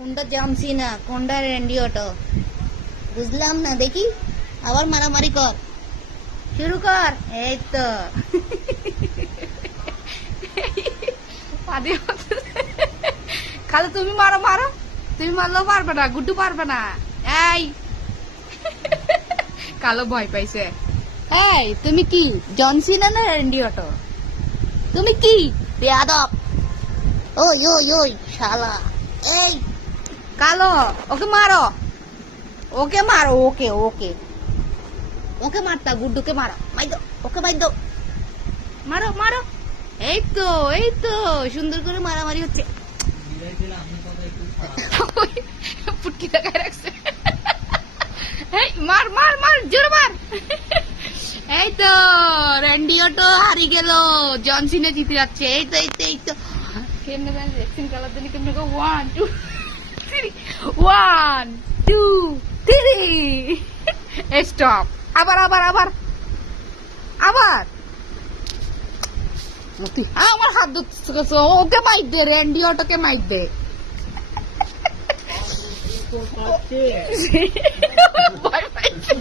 কোনটা জামছি না কোনটা রেন্ডি অটো বুঝলাম না দেখি আবার মারামারি কর শুরু কর এই তো খালি তুমি মারো মারো তুমি মারলেও পারবে না গুড্ডু পারবে না এই কালো ভয় পাইছে এই তুমি কি জনসি না না রেন্ডি অটো তুমি কি বেয়াদব ওই ওই ওই শালা এই কালো ওকে মারো ওকে মারো ওকে ওকে ওকে মারতা গুড্ডুকে মারো মাই দো ওকে মাই দো মারো মারো এই তো সুন্দর করে মারামারি হচ্ছে পুটকি দেখায় রাখছে এই মার মার মার জোরে মার এই তো রেন্ডি অটো হারি গেল জনসিনে জিতে যাচ্ছে এই তো কেমনে জানি ভ্যাকসিন কালার জন্য কেমনে গো 1 2 3 1 2 3 স্টপ আবার আবার আবার আবার আমার হাত ধরছে ওকে মাইর দে রেন্ডি অটোকে মাইর দে ভয় পাইছে